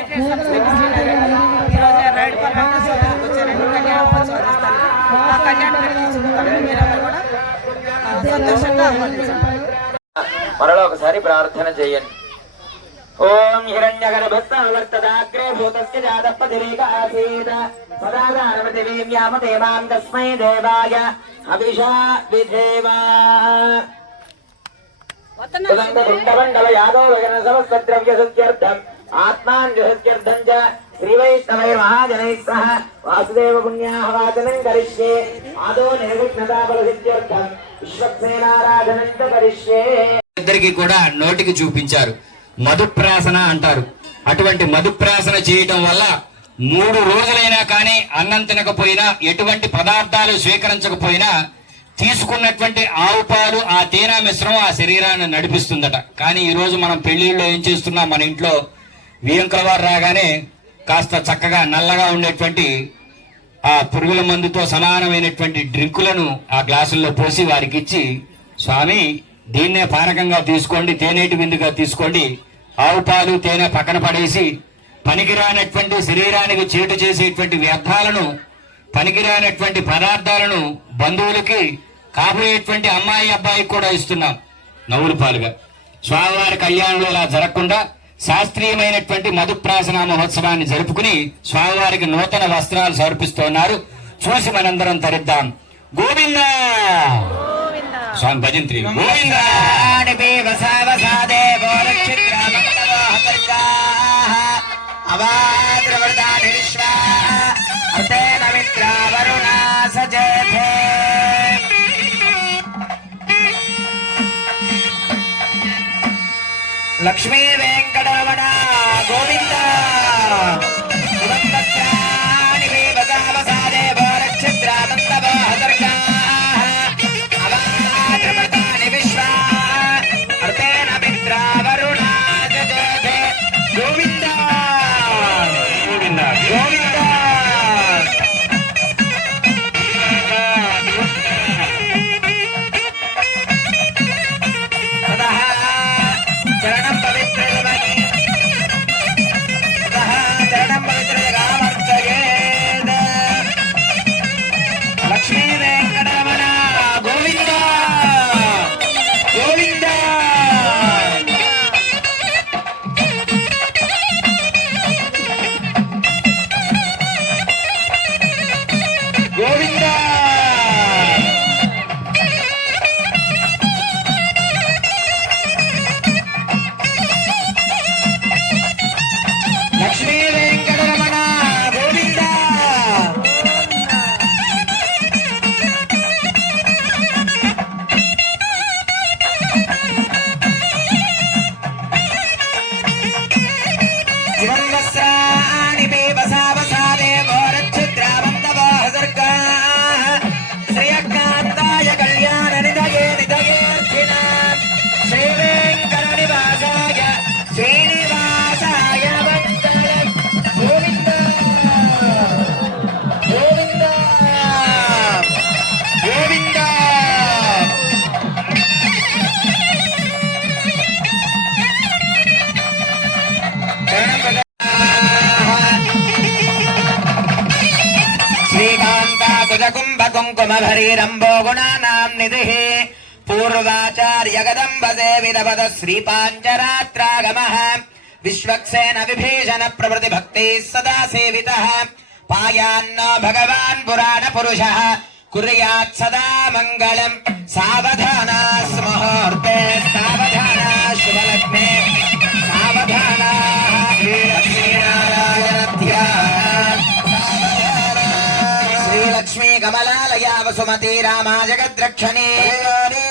ఈరోజు రైడ్పల్లి వెంకటేశ్వర దగ్గరికి వచ్చారండి. కళ్యాణ మహోత్సవం చేస్తాను. ఆ కళ్యాణం తీసుకుంటారని మీరందరూ కూడా సంతోషంగా ఆహ్వానించండి. మరలో ఒకసారి ప్రార్థన చేయండి. ఓం హిరణ్యగర్భస్థవర్తదాగ్రే భూతస్య జాతపతిరేక ఆసీత సదాదానమతివీర్యామతే మాం తస్మై దేవాయ అభిషా విధేవా కుండమండల యాదో వగన సమస్తద్రవ్య సత్యర్థం ఆత్మాన్ సత్యర్థం చ శ్రీవైష్ణవైర్మహాజనైః సహ వాసుదేవ పుణ్యాహవాచనం కరిష్యే ఆదో నిర్విఘ్నతా బలసిద్ధ్యర్థం విశ్వక్సేనారాధనం చ కరిష్యే. ఇద్దరికి కూడా నోటికి చూపించారు. మధుప్రాసన అంటారు. అటువంటి మధుప్రాసన చేయటం వల్ల 3 రోజులైనా కానీ అన్నం తినకపోయినా, ఎటువంటి పదార్థాలు స్వీకరించకపోయినా తీసుకున్నటువంటి ఆవు పాలు, ఆ తేనె మిశ్రమం ఆ శరీరాన్ని నడిపిస్తుందట. కానీ ఈ రోజు మనం పెళ్లిళ్ళలో ఏం చేస్తున్నాం, మన ఇంట్లో వియంకుల వారు రాగానే కాస్త చక్కగా నల్లగా ఉండేటువంటి ఆ పురుగుల మందుతో సమానమైనటువంటి డ్రింకులను ఆ గ్లాసుల్లో పోసి వారికి ఇచ్చి, స్వామి దీన్నే పానకంగా తీసుకోండి, తేనేటి విందుగా తీసుకోండి, ఆవు పాలు తేనె పక్కన పడేసి పనికిరానటువంటి శరీరానికి చేటు చేసేటువంటి వ్యర్థాలను, పనికిరానటువంటి పదార్థాలను బంధువులకి, కాబోయేటువంటి అమ్మాయి అబ్బాయికి కూడా ఇస్తున్నాం నవ్వుల పాలుగా. స్వామివారి కళ్యాణంలో ఇలా జరగకుండా శాస్త్రీయమైనటువంటి మధుప్రాసన మహోత్సవాన్ని జరుపుకుని స్వామివారికి నూతన వస్త్రాలు సమర్పిస్తున్నారు. చూసి మనందరం తరిద్దాం. గోవిందా స్వామి భజంత్రి గోవిందా. లక్ష్మీ వెంకటరమణ గోవింద. కుంకుమభరీరంభో గుణానాం నిధిః పూర్వాచార్యగదంబ సేవితపద శ్రీపాంచరాత్రాగమః విశ్వక్సేన విభీషణ ప్రవృతి భక్తిः సదా సేవితః పాయాన్నో భగవాన్ పురాణ పురుషः కుర్యాత్ సదా మంగళం. సావధానా స్ముహూర్తే సావధానా శుభలగ్నే సావధానా శ్రీలక్ష్మీ కమలాలయా వసుమతి రామా జగద్రక్షణి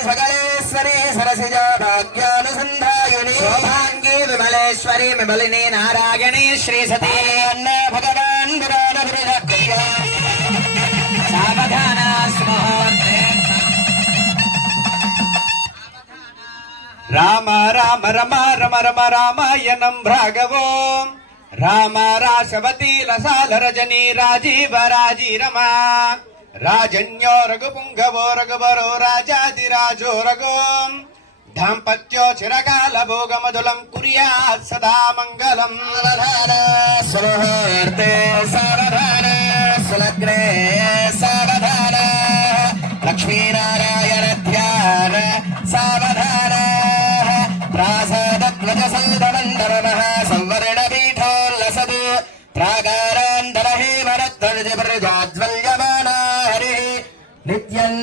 సకలేశ్వరి సరసిజా భాగ్యానుసంధాయుని శోభాంగి విమలేశ్వరి విమలిని నారాయణి శ్రీ సతీ భగవాన్ సావధానా స్ముహూర్తే. రామ రామ రమ రమ రమ రామాయణం భాగవో రామ రాశవతి లసాల రజనీ రాజీవ రాజీరమా రాజన్యో రఘుపుంగవో రఘువరో రాజాదిరాజో రఘు దాంపత్యో చిరకాల భోగమధులం కుర్యాత్ సదా మంగళం. लक्ष्मीनारायण ध्यान सावधान प्रासादध्वज सौदमण्डलमः संवरणपीठोल्लसत् प्राकारान्तरहेमरध्वज प्रजाज्वल्यमाना हरिः नित्यं